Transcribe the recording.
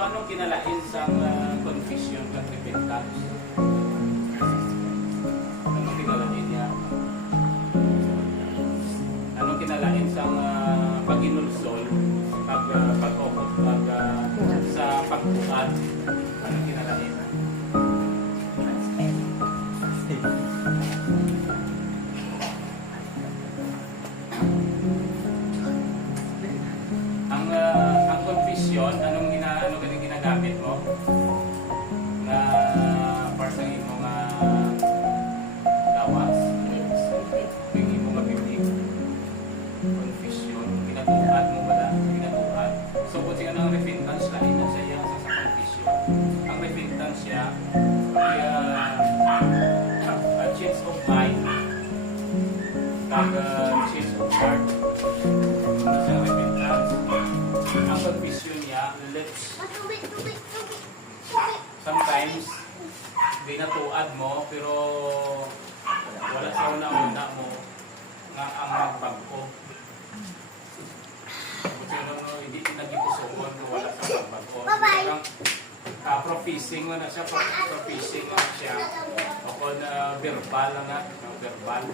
anong kinalain sa confession at repentance? Anong kinalain niya? Anong kinalain sa pag-inulsol, pag-obot, sa pagbukat? Anong kinalain? Ang confession, anong ginagamit mo? Na para sa imong gawas? Yung imong mabibig? Confession, ginatuad mo ba lang? Ginatuad. So, kung siya ng repentance, lain na siya yung sa confession. Ang repentance siya, change of mind, change of heart. Sa repentance, ang confession niya, sometimes, binatuad mo, pero wala sa una-una mo nga ang magbago. Kung hindi nag-ipusukon, wala sa magbago. Parang professing mo na siya, professing mo na siya. O kung verbal lang nga, verbal.